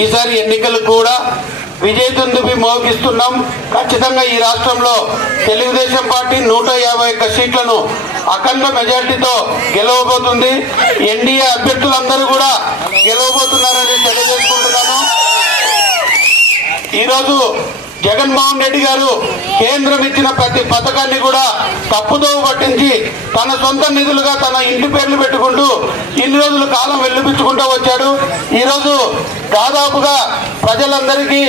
ఈసారి ఎన్నికలు కూడా విజయదుందుబి మోగిస్తున్నాం. ఖచ్చితంగా ఈ రాష్ట్రంలో తెలుగుదేశం పార్టీ నూట యాభై ఒక్క సీట్లను అఖండ మెజార్టీతో గెలవబోతుంది. ఎన్డీఏ అభ్యర్థులందరూ కూడా గెలవబోతున్నారని తెలియజేసుకుంటున్నాను. ఈరోజు జగన్మోహన్ రెడ్డి గారు కేంద్రం ఇచ్చిన ప్రతి పథకాన్ని కూడా తప్పుదోవ పట్టించి తన సొంత నిధులుగా తన ఇంటి పేర్లు పెట్టుకుంటూ ఇన్ని రోజులు కాలం వెళ్ళిపించుకుంటూ వచ్చాడు. ఈరోజు దాదాపుగా ప్రజలందరికీ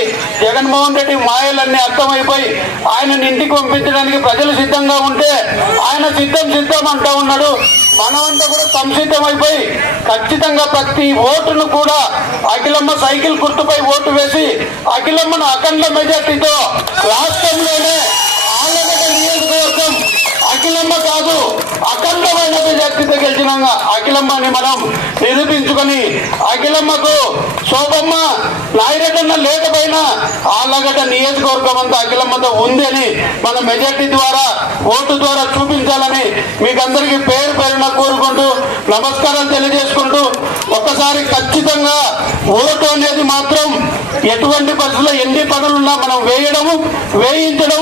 జగన్మోహన్ రెడ్డి మాయలన్నీ అర్థమైపోయి ఆయనని ఇంటికి పంపించడానికి ప్రజలు సిద్ధంగా ఉంటే ఆయన సిద్ధం సిద్ధం అంటూ ఉన్నాడు. మనమంతా కూడా సంసిద్ధమైపోయి ఖచ్చితంగా ప్రతి ఓటును కూడా అఖిలమ్మ సైకిల్ గుర్తుపై ఓటు వేసి అఖిలమ్మను అఖండ మెజార్టీతో రాష్ట్రంలోనే ఆలగడ్డ నియోజకవర్గం అఖిలమ్మ కాదు అఖండమైన మెజార్టీతో గెలిచినాక అఖిలమ్మని మనం నిరూపించుకొని నీలమ్మకు శోభమ్మ నాయరెడ్డన్న లేకపోయినా ఆళ్ళగడ్డ నియోజకవర్గం అంతా అఖిలమ్మతో ఉంది అని మన మెజార్టీ ద్వారా ఓటు ద్వారా చూపించాలని మీకు అందరికీ పేరు పేరున కోరుకుంటూ నమస్కారం తెలియజేసుకుంటూ ఒక్కసారి ఖచ్చితంగా ఓటు అనేది మాత్రం ఎటువంటి పరిస్థితుల్లో ఎన్ని పనులున్నా మనం వేయడము వేయించడం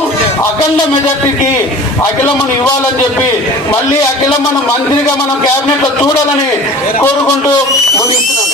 అఖండ మెజార్టీకి అఖిలమ్మను ఇవ్వాలని చెప్పి మళ్ళీ అఖిలమ్మను మంత్రిగా మనం కేబినెట్లో చూడాలని కోరుకుంటూ ముగిస్తున్నాం